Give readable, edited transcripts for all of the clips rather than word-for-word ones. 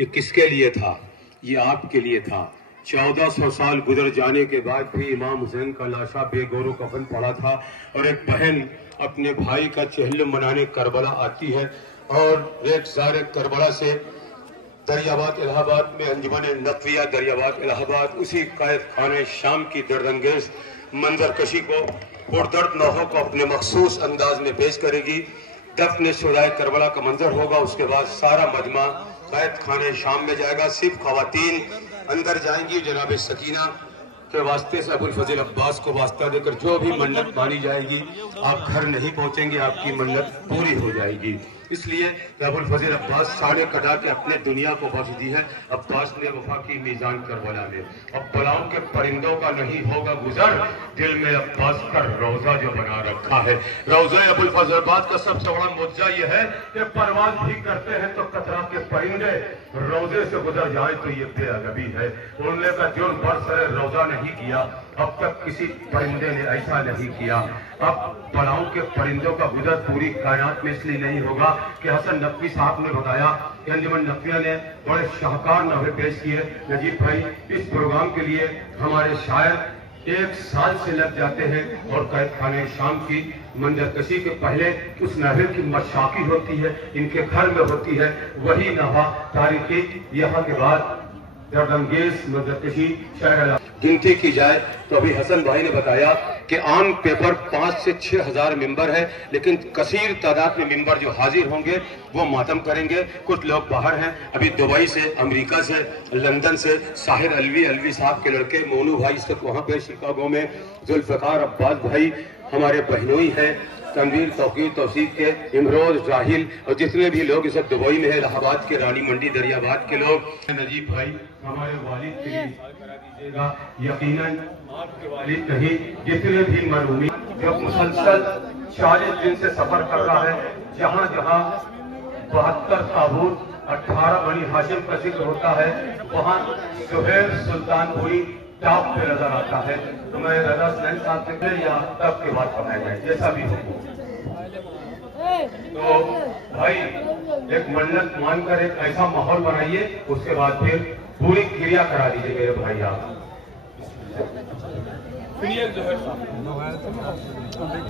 ये किसके लिए था? ये आपके लिए था। 1400 साल गुजर जाने के बाद भी इमाम हुसैन का लाशा बेगौरो कफन पड़ा था और एक बहन अपने भाई का चहल मनाने करबला आती है और एक ज़ारे करबला से दरियाबाद इलाहाबाद में अंजुमन नकविया दरियाबाद इलाहाबाद उसी कैद खाने शाम की दर्दंगेज मंजर कशी को पुरदर्द नौहों को अपने मखसूस अंदाज में पेश करेगी। दफन शुहदाए करबला का मंजर होगा। उसके बाद सारा मजमा कैद खाने शाम में जाएगा। सिर्फ खवातीन अंदर जाएंगी। जनाब सकीना के वास्ते से अबुल फजल अब्बास को वास्ता देकर जो भी मन्नत मानी जाएगी, आप घर नहीं पहुंचेंगे, आपकी मन्नत पूरी हो जाएगी। इसलिए अबुल फजल अब्बास साड़े कटा के अपने दुनिया को बख्श दी है। अब्बास ने वफा की मीजान करबला में। अब बलाओं के परिंदों का नहीं होगा गुजर, दिल में अब्बास का रोजा जो बना रखा है। रोजा अबुल फजल अब्बास का सबसे बड़ा मुद्दा यह है कि परवाज भी करते हैं तो कतरा के परिंदे रोजे से गुजर जाए तो ये बेअदबी है। उड़ने का जुर्म बरसरे रोजा नहीं किया, अब तक किसी परिंदे ने ऐसा नहीं किया। अब बलाओं के परिंदों का गुजर पूरी कायनात में इसलिए नहीं होगा कि हसन नकवी साहब ने बताया कि अंजुमन नकविया ने बड़े शाहकार नावे पेश किए। नजीब भाई, इस प्रोग्राम के लिए हमारे शायर 1 साल से लग जाते हैं और कैद खाने शाम की मंजरकशी के पहले उस नावे की मशाकी होती है, इनके घर में होती है। वही नहा तारीखी यहाँ के बाद दर्दंगेज मंजरकशी शायर गिनती की जाए तो अभी हसन भाई ने बताया कि आम पेपर 5 से 6 हजार मेंबर है, लेकिन कसीर तादाद में मेंबर जो हाजिर होंगे वो मातम करेंगे। कुछ लोग बाहर हैं, अभी दुबई से, अमेरिका से, लंदन से साहिर अलवी साहब के लड़के मोनू भाई इस वक्त वहाँ पे शिकागो में, जुल्फकार अब्बास भाई हमारे बहनोई हैं, तनवीर तौकीर तौसीफ के, इमरोज जाहिल और जितने भी लोग इस वक्त दुबई में है, इलाहाबाद के, रानी मंडी दरियाबाद के लोग। नजीब भाई हमारे वालिद के लिए करा दीजिएगा। यकीनन आपके वालिद नहीं, जितने भी मरहूमी जो मुसलसल 40 दिन से सफर कर रहा है, जहाँ जहाँ 72 ताबूत 18 बनी हाशिम का जिक्र होता है, वहाँ सुहेल सुल्तानपुरी टॉप पे नजर आता है। तो मैं रजा सैन साहब से फिर या तब के बाद बनाया जाए जैसा भी हो। तो भाई एक मन्नत मानकर एक ऐसा माहौल बनाइए, उसके बाद फिर पूरी क्रिया करा दीजिए मेरे भाई। आप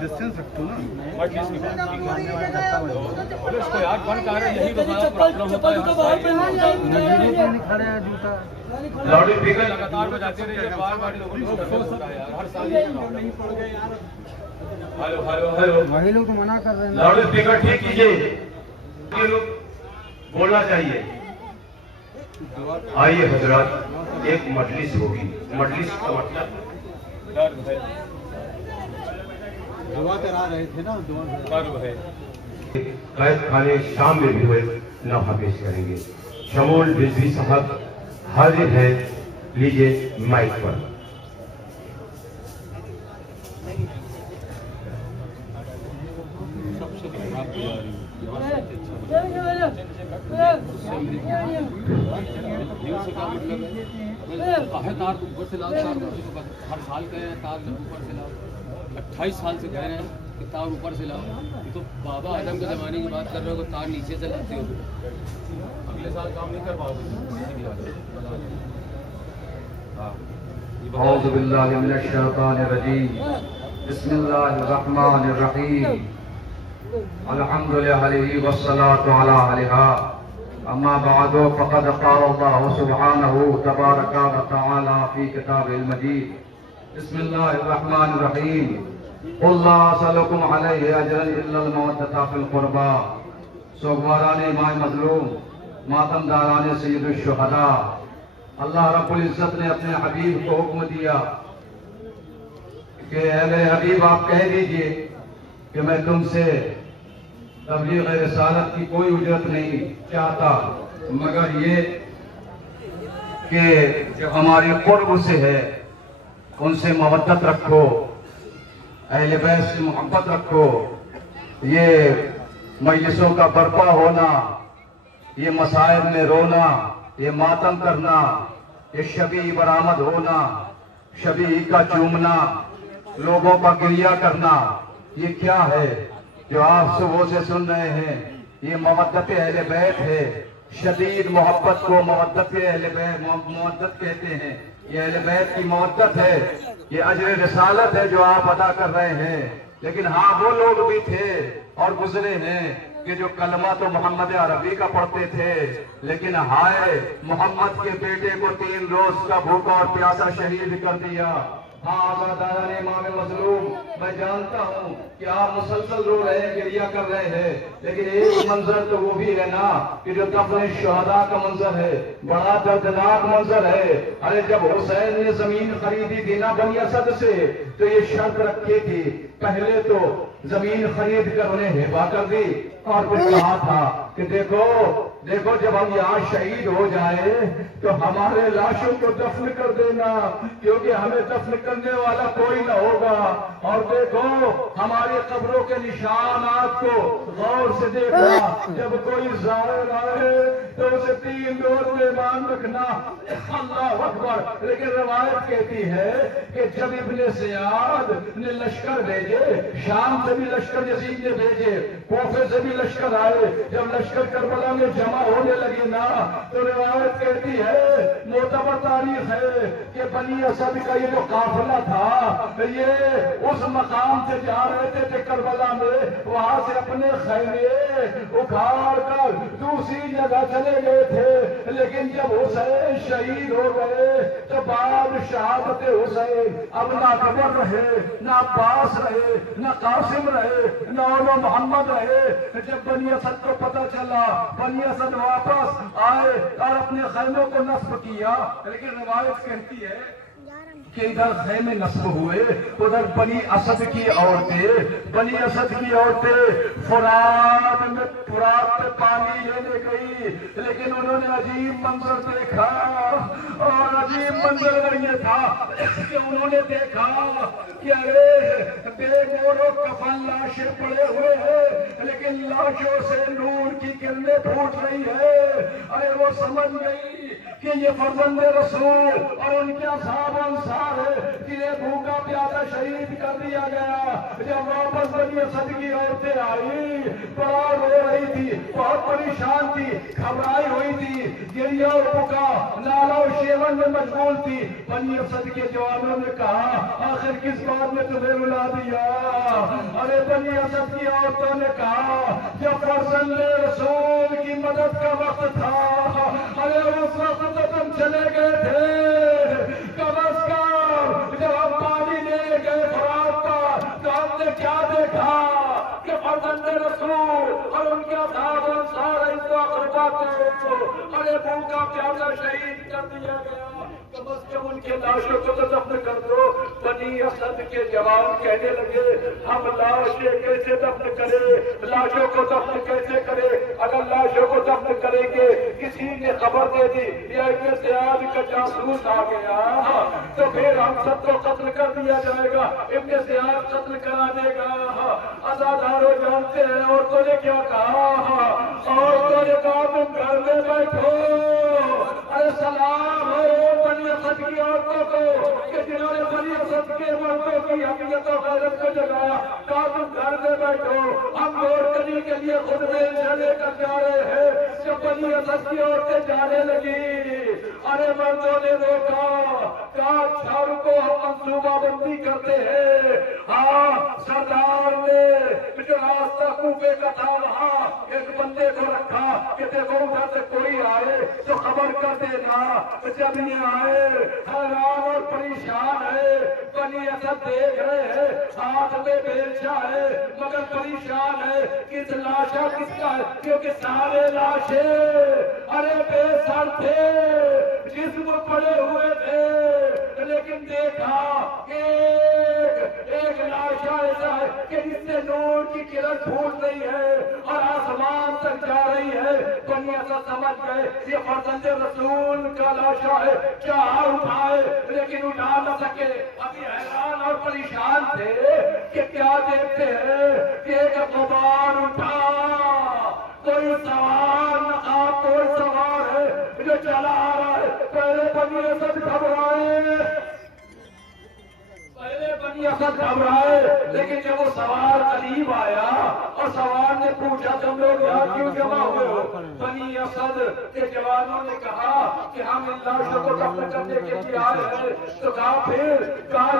डिस्टेंस रखो ना, इसको यार बंद कर रहे, यही प्रॉब्लम होता है। खड़े हैं जूता लाउड स्पीकर लगातार बजाते रहिए, बार लोगों को यार हर साल नहीं पड़ गए यार। हेलो हेलो हेलो, वही लोग मना कर रहे हैं। लाउड स्पीकर ठीक कीजिए, ये लोग बोलना चाहिए। आइए हजरात, एक मजलिस होगी। मजलिस का मतलब दर्द है, दुआ करा रहे थे ना, दुआ कर्ब है। कैद खाने शाम में भी हुए नफा पेश करेंगे। शमूल रिजवी साहब हाजिर है, लीजिए माइक पर। तार ऊपर से लाओ, तार हर साल कह रहे हैं तार ऊपर से लाओ, 28 साल से कह रहे हैं कि तार ऊपर से लाओ। तो बाबा आदम के ज़माने की बात कर रहे हो, तार नीचे से लाते हो, अगले साल काम नहीं कर पाओगे। औज़ु बिल्लाहि मिनश शैतानिर रजीम, बिस्मिल्लाहिर रहमानिर रहीम, अल्हम्दुलिल्लाहि वस्सलातु अला अलिहा, अम्मा बअदु फ़क़द क़ाल अल्लाहु सुब्हानहु तबारक व तआला फ़ी किताबिल मजीद, बिस्मिल्लाहिर रहमानिर रहीम, क़ुल ला असअलुकुम अलैहि अजरन इल्लल मवद्दता फ़िल क़ुरबा, सोगवाराने इमाम मज़लूम, मातमदाराने सय्यदुश शुहदा। अल्लाह रब्बुल इज्जत ने अपने हबीब को हुक्म दिया कि अहले हबीब आप कह दीजिए कि मैं तुमसे तबलीग रिसालत की कोई उजरत नहीं चाहता, मगर ये कि जो हमारी कुर्ब से है उनसे मवद्दत रखो, अहले बैत से मोहब्बत रखो। ये मजलिसों का बर्पा होना, ये मसाइब में रोना, ये मातम करना, ये शबी बरामद होना, शबी का चूमना, लोगों का गिरिया करना, ये क्या है जो आप सुबह से सुन रहे हैं? ये मवद्दत अहले बैत है, शदीद मोहब्बत को मोहब्बत कहते हैं। ये अहले बैत की मोहब्बत है, ये अजर रिसालत है जो आप अदा कर रहे हैं। लेकिन हाँ, वो लोग भी थे और गुजरे हैं कि जो कलमा तो मोहम्मद अरबी का पढ़ते थे, लेकिन हाय मोहम्मद के बेटे को 3 रोज का भूखा और प्यासा शहीद कर दिया। हाँ आज़ादारान इमाम मज़लूम, मैं जानता हूँ कि आप मुसलसल रो रहे हैं, गिरिया कर रहे हैं, लेकिन एक मंजर तो वो भी है ना कि जो दफन शुहदा का मंजर है, बड़ा दर्दनाक मंजर है। अरे जब हुसैन ने जमीन खरीदी थी ना बनी असद से, तो ये शर्त रखी थी, पहले तो जमीन खरीद कर उन्हें हिबा कर दी और फिर कहा था कि देखो देखो जब हम यहाँ शहीद हो जाए तो हमारे लाशों को दफन कर देना, क्योंकि हमें दफन करने वाला कोई न होगा। और देखो हमारी कब्रों के निशानात को गौर से देखना, जब कोई ज़ाहिर आए तो उसे 3 रोज मेहमान रखना। अल्लाह अकबर। लेकिन रवायत कहती है कि जब इब्ने ज़ियाद ने लश्कर भेजे, शाम से भी लश्कर यजीद ने भेजे, कोफे से भी लश्कर आए, जब लश्कर करबला में जमा होने लगी ना, तो रिवायत कहती है, मोतबर तारीख है कि बनी असद का ये जो काफिला था, ये उस मकाम से जा रहे थे करबला में, वहां से अपने खैमे उखाड़ कर दूसरी जगह चले गए थे। लेकिन जब हुसैन शहीद हो गए तो बाद शहादत हुसैन अब ना अकबर रहे, ना अब्बास रहे, ना कासिम रहे, ना मोहम्मद रहे। जब बनी असद को पता चला, बनी असद वापस आए और अपने खैमों को नस्ब किया। लेकिन रवायत कहती है कि इधर खैमे नस्ब हुए, उधर बनी असद की औरतें फुरात पे पानी लेने गई, लेकिन उन्होंने अजीब मंजर देखा। और अजीब मंजर ये था कि उन्होंने देखा कि अरे बेगोरो कफन लाशें पड़े हुए हैं, लेकिन लाशों से नूर की किरणें फूट रही है। अरे वो समझ गई कि ये फर्जंद रसूल और उनके असहाब अंसार है, जिन्हें भूखा प्यासा शहीद कर दिया गया। जब वापस बनी असद की औरतें आई, बड़ा रो रही थी, बहुत परेशान थी, घबराई हुई थी, गिरिया और पुका नाला और शेवन में मशगूल थी। बनी असद के जवानों ने कहा, आखिर किस बात ने तुम्हें रुला दिया? अरे बनी असद की औरतों ने कहा, जब फर्जंद रसूल की मदद का वक्त था, अरे उस वक्त तो तुम चले गए थे। कम अज कम जब हम पानी लेने गए फरात का, तो हमने क्या देखा कि फर्जंद रसूल और उनके असहाब अंसार को अरे भूखा प्यासा शहीद कर दिया गया। कम अज कम उनके लाशों को तो दफन कर दो। बनी असद के जवान कहने लगे, हम लाशें कैसे दफन करें, लाशों को दफन कैसे करें? अगर लाशों को दफन करेंगे, किसी ने खबर दे दी या इब्ने ज़ियाद का जासूस आ गया, तो फिर हम सबको कत्ल कर दिया जाएगा, इब्ने ज़ियाद कत्ल करा देगा। अज़ादारों जानते हैं औरतों ने क्या कहा? औरतों ने कहा, तुम घर में बैठो। अरे सलाम हो बनी असद की औरतों को कि जिन्होंने बनी असद के मर्दों की हकीकत और गैरत को जगाया। कहा तुम घर में बैठो, हम वोट करने के लिए खुद में लेकर जा रहे हैं। जब बनी असद की औरतें जाने लगी, अरे मर्दों ने रोका, कहा अच्छा रुको, हम मंसूबाबंदी करते हैं। हाँ, सरदार ने जो रास्ता कूबे का था वहाँ एक बंदे को रखा कि देखो उधर से कोई आए तो खबर कर देना। जब ये आए हैरान और परेशान है, बनी असद देख रहे हैं, हाथ में बेलचा है मगर परेशान है, किस लाशा किसका है, क्योंकि सारे लाशे अरे बेसर थे, जिस्म पड़े हुए थे। लेकिन देखा एक लाशा ऐसा है कि जिससे नूर की किरण फूट रही है और आसमान तक जा रही है। बनी असद समझ गए ये फर्जंद रसूल का लाशा है, चाह उठाए लेकिन उठा न सके। अभी हैरान और परेशान थे कि क्या देखते हैं कि एक गुबार उठा, कोई सवार न था, कोई सवार है जो चला आ रहा है। पहले बनी असद घबराए, लेकिन जब वो सवार करीब आया और सवार ने पूछा तुम लोग यहाँ क्यों जमा हुए हो? बनी असद के जवानों ने कहा कि हम इन लाशों को दफन करने के लिए आए हैं। तो कहा फिर कहा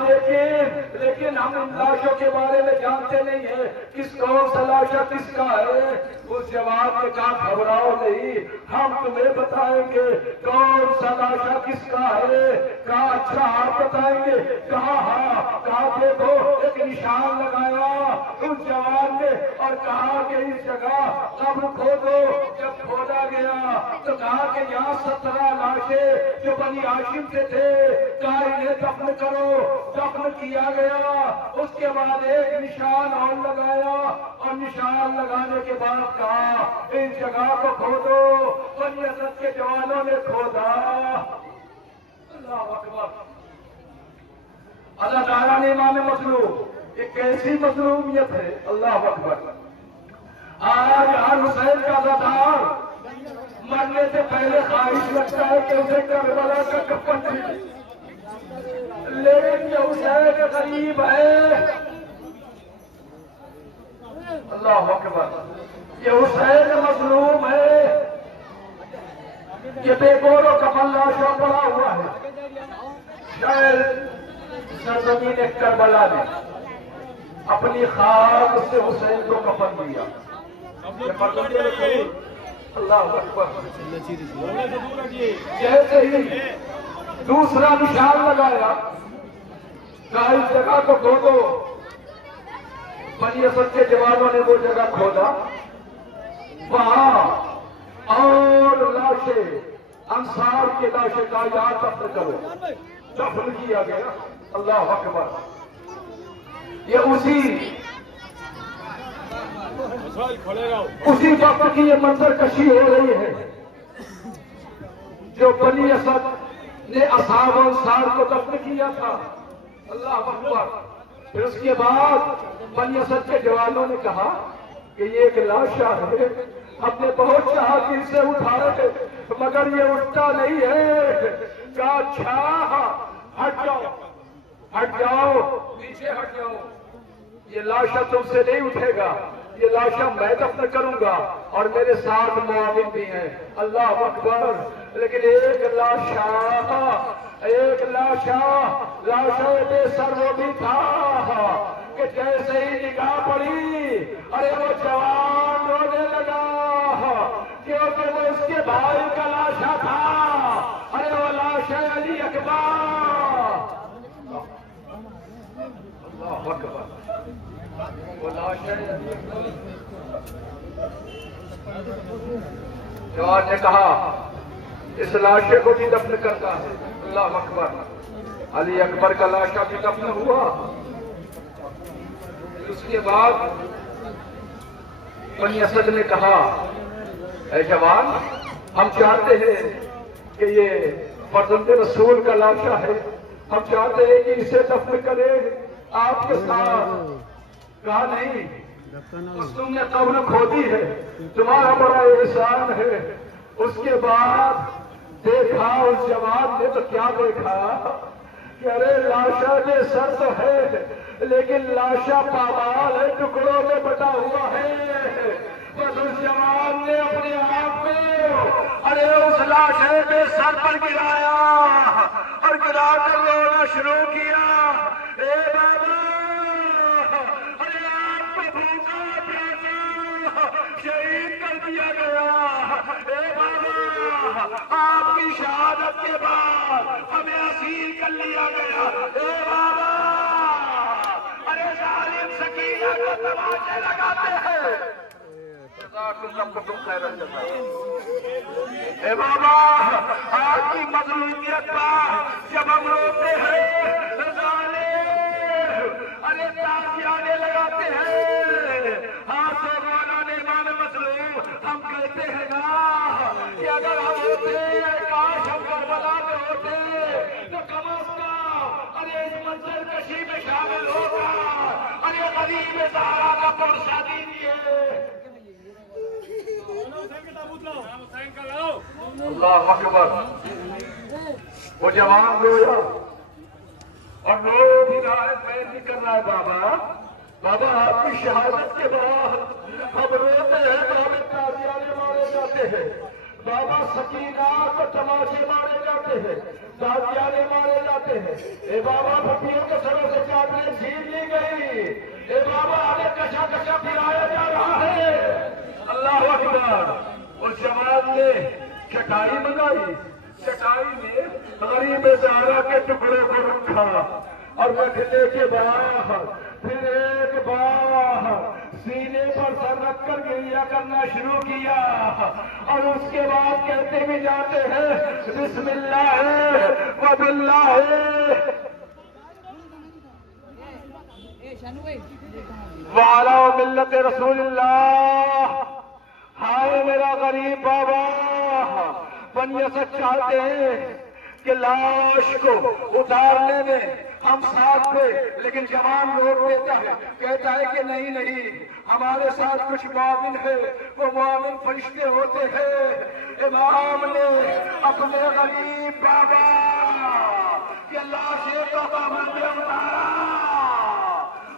लेकिन हम इन लाशों के बारे में जानते नहीं है, किस कौन सा लाशा किसका है। उस जवान ने कहा घबराओ नहीं, हम तुम्हें बताएंगे कौन सा लाशा किसका है। कहा अच्छा आप बताएंगे? कहा हाँ। कहा देखो एक निशान लगाया उस जवान ने और कहा कि इस जगह कब्र खोदो। जब खोदा गया तो कहा कि यहाँ 17 लाशें जो बनी हाशिम से थे, कहा इन्हें दफन करो। दफन किया गया। उसके बाद एक निशान और लगाया और निशान लगाने के बाद कहा इस जगह को खोदो। बनी असद के जवानों ने खोदा। अल्लाह अकबर। अल्लाह ताला ने इमाम मजलूम, ये कैसी मजलूमियत है। अल्लाह अकबर। आज हर हुसैन का वफादार मरने से पहले ख्वाहिश लगता है कि उसे करबला का कफन मिले, लेकिन ये हुसैन गरीब है। अल्लाह अकबर। ये हुसैन मजलूम है। ये बेगोरो कफन लाशा पड़ा हुआ है। शायद सरजमीन करबला ने अपनी खाक से हुसैन को कफन दिया। अल्लाह अकबर। जैसे ही दूसरा निशान लगाया, कहा इस जगह को खोदो। बनी असद के जवानों ने वो जगह खोदा। वहां और लाशें, अंसार की लाशें का यहाँ दफन करो। दफन किया गया। अल्लाह अकबर। ये उसी वक्त की ये मंजर कशी हो रही है जो बनी असद ने असहाब अंसार को दफन किया था। अल्लाह अकबर। फिर उसके बाद बनी असद के जवानों ने कहा कि ये एक लाशा है, हमने बहुत चाहा कि इसे उठाए मगर ये उठता नहीं है। क्या अच्छा हट जाओ, हट जाओ, पीछे हट जाओ, ये लाशा तुमसे नहीं उठेगा, ये लाशा मैं दफन करूंगा और मेरे साथ मुआविन भी हैं। अल्लाह अकबर। लेकिन एक लाशा लाशा बेसर वो भी था कि जैसे ही निगाह पड़ी, अरे वो जवान रोने लगा क्योंकि वो उसके भाई का लाशा था। अरे वो लाशा अली अकबर। अल्लाह अकबर। वो लाशा अली अकबर। जवान ने कहा इस लाशे को भी दफन करता है। अल्लाह अकबर। अली अकबर का लाशा भी दफन हुआ। उसके बाद बनी असद ने कहा ऐ जवान, हम चाहते हैं कि ये फर्जंद रसूल का लाशा है, हम चाहते हैं कि इसे दफन करें आपके साथ। कहा नहीं, तुमने कब्र खोदी है, तुम्हारा बड़ा एहसान है। उसके बाद देखा उस जवान ने तो क्या देखा कि अरे लाशा में सर तो है लेकिन लाशा पामाल है, टुकड़ों में बटा हुआ है। बस उस जवान ने अपने आप को अरे उस लाशे में सर पर गिराया और गिरा कर रोना शुरू किया। ए बाबा, अरे आपको भूखा प्यासा शहीद कर दिया गया। ए बाबा, आपकी शहादत के बाद हमें असील कर लिया गया। ए बाबा, अरे जालिम सकीना को तमाचे लगाते हैं। ए बाबा, आपकी मजलूमियत पर जब हम रोते हैं, अरे तालियां लगाते हैं। हाथों वालों ने मान मजलूम, हम कहते हैं ना कि अगर हम होते, काश हम करबला में होते तो कम अज कम अरे इस मंजर कशी में शामिल होगा। अरे गरीब सहारा का प्रसादी दिए। अल्लाह अकबर। वो जवान रोया और रो भी रहा है, मैं नहीं कर रहा है। बाबा, बाबा आपकी शहादत के बाद हम रोते हैं तो हमें तालियां मारे जाते हैं। बाबा सकीना को तमाचे मारे जाते हैं, तालियां मारे जाते हैं। ए बाबा भटियों के सरों से चादरें छीन ली गई। ए बाबा हमें कशा कशा फिराया जा रहा है। अल्लाह अकबर। उस जवान ने चटाई मंगाई, चटाई में गरीब ज़हरा के टुकड़ों को रखा और बैठने के बाद फिर एक बार सीने पर सर रखकर गिरिया करना शुरू किया और उसके बाद कहते भी जाते हैं बिस्मिल्लाह व बिल्लाह वाला मिल्लत रसूलुल्लाह। हाय मेरा गरीब बाबा, बनियत चाहते हैं कि लाश को उतारने में हम साथ थे, लेकिन जवान रोक देता है, कहता है कि नहीं नहीं, हमारे साथ कुछ मुआविन है, वो मुआविन फरिश्ते होते हैं। इमाम ने अपने गरीब बाबा के लाशे को कब्र में उतारा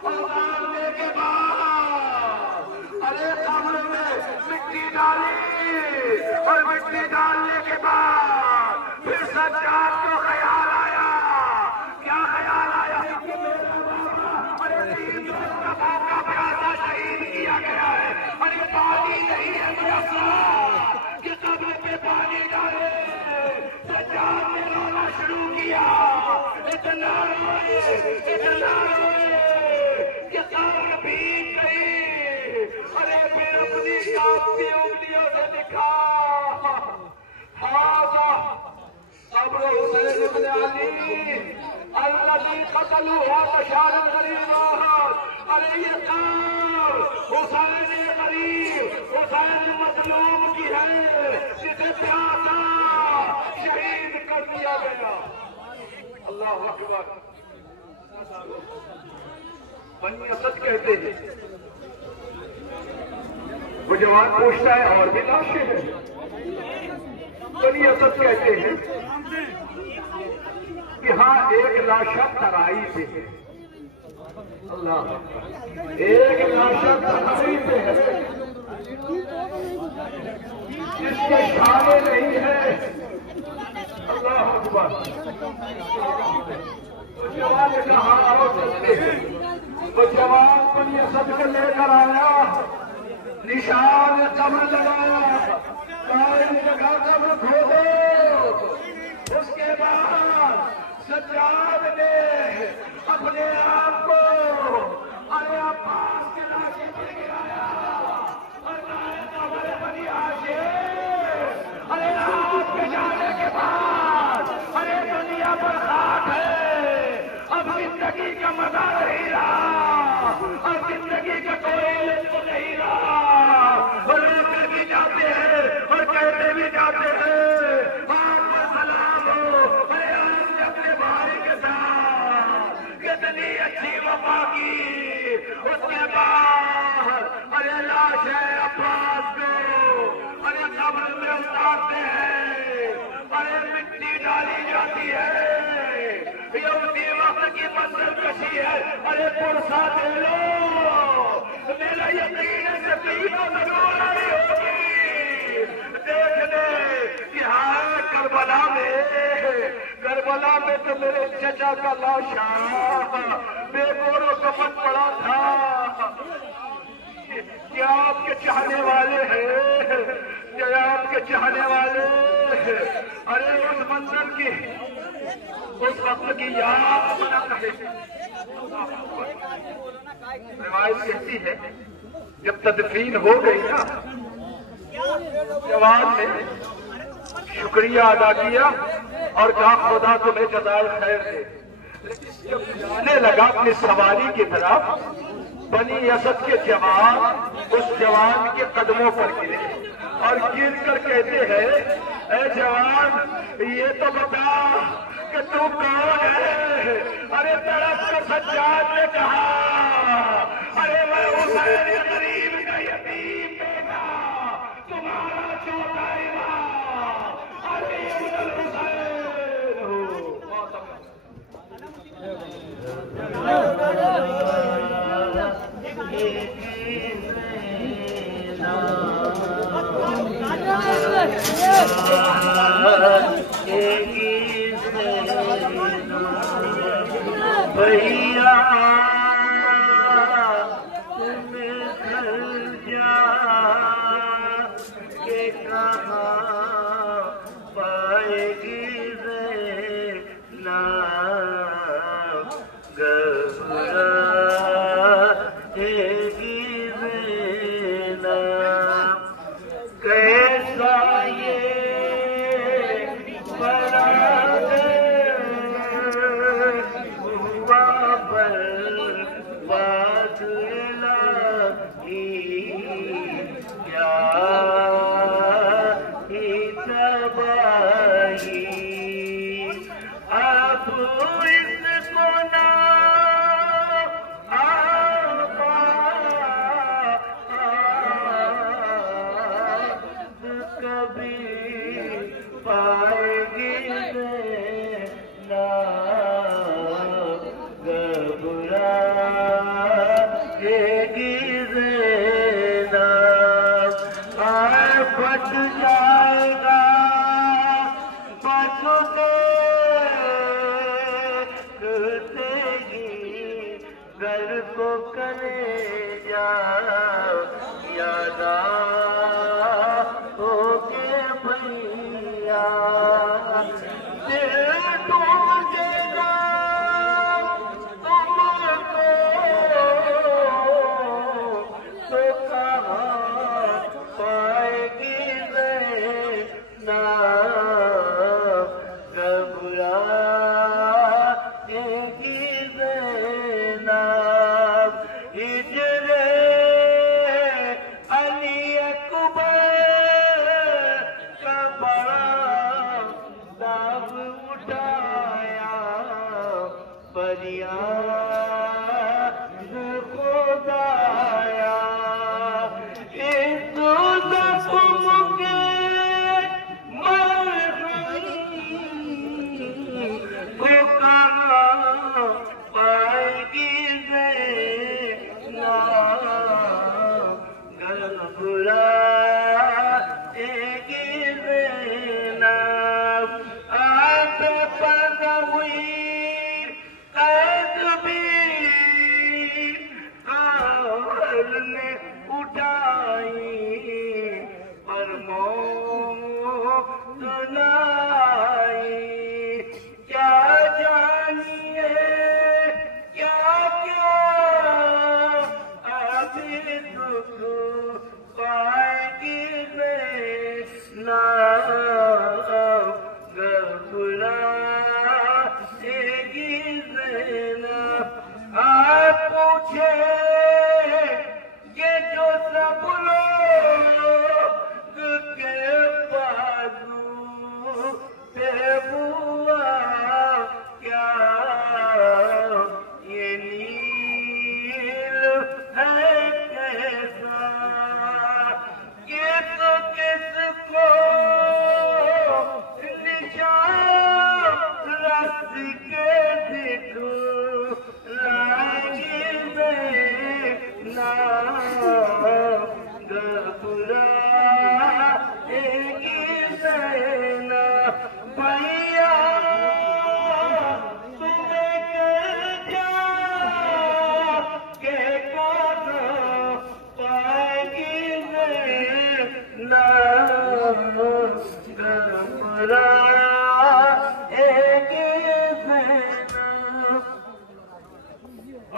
और उतारने के बाद अरे कब्र में मिट्टी डाली और मिट्टी डालने के बाद फिर सज्जाद को ख्याल आया। क्या ख्याल आया कि मेरा बाबा अरे 3 रोज का भूखा प्यासा शहीद किया गया है, अरे पानी नहीं है मेरा कि कब्र पे पानी डाले। सज्जाद ने रोना शुरू किया, इतना रोए कि कब्र भीग गई। अरे फिर अपनी कांपती उंगलियों से लिखा हाज़ा कब्र हुसैन इब्न अली अल्लज़ी क़तलूहु बशारन ग़रीबा। अरे ये कब्र हुसैन गरीब, हुसैन मज़लूम की है, जिसे प्यासा शहीद कर दिया गया। अल्लाह अकबर। बनियत कहते हैं। वो जवान पूछता है और भी लाशें हैं? बनियत कहते हैं कि हाँ एक लाशा तराई से है। अल्लाह, एक लाशा तराई से है जिसके शाने नहीं है। अल्लाह अकबर। जवान ने कहा आओ चलते हैं। वो जवान बनियत को लेकर आया, निशान कब्र लगाया, कायम जगह कब्र खोदो। उसके बाद सज्जाद ने अपने आप को अरे अब्बास के लाशे पर गिराया और कहा कब्र बनी आशे। अरे रात के जाने के बाद अरे दुनिया पर खाक है, अब जिंदगी का मजा नहीं रहा, अब जिंदगी का कोई लुत्फ नहीं रहा। रोते भी जाते हैं और कहते भी जाते हैं आपका सलाम हो। अरे आपने अपने भाई के साथ कितनी अच्छी वफा की। उसके बाद अरे लाश है अब्बास को अरे कब्र में उतारते हैं, अरे मिट्टी डाली जाती है। ये उसी वक्त की मंजिल कशी है। अरे पुरसा दे लो, मेरा यकीन है कि तीनों जरूर आई होगी देखने कि हाँ करबला में तो मेरे चचा का लाशा बेगोरो कफन पड़ा था। क्या आपके चाहने वाले हैं? क्या आपके चाहने वाले? अरे उस मंजर की उस वक्त की याद बना रहे। रिवायत कहती है जब तदफीन हो गई ना, जवान ने शुक्रिया अदा किया और कहा खुदा तुम्हें जज़ाए खैर दे। जब जाने लगा अपनी सवारी की तरफ, बनी असद के जवान उस जवान के कदमों पर गिरे और गिर कर कहते हैं ए जवान ये तो बता कि तू कौन है? अरे तड़प कर सज्जाद ने कहा अरे मैं हुसैन गरीब का यतीम बेटा, तुम्हारा छोटा इमाम अली इब्न हुसैन हूँ। भैया तुम घर जा के कहाँ पाएगी ना घबराएगी ना कैसा ये बच जाएगा देगी घर को करे जा यादा हो के भैया दिल टूटेगा तुमको तो कहाँ पाएगी ना घबराएगी ना हिजरे अली अकबर का बड़ा दाव उठाया फरियाद खुदाया इस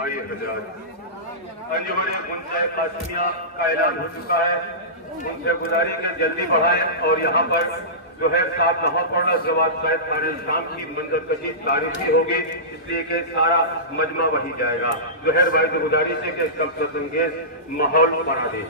आइए हजरात, अंजुमन मुंशे कासिमिया का ऐलान हो चुका है। उनसे गुजारिश है जल्दी बढ़ाएं और यहाँ पर जोहर साहब नहा पढ़ना जवाब साहिब खान इस्लाम की मंजर कशी तारीफी होगी, इसलिए कि सारा मजमा वही जाएगा। जोहर भाई से गुजारिश है कि इसका प्रसंगेज माहौल बना दे।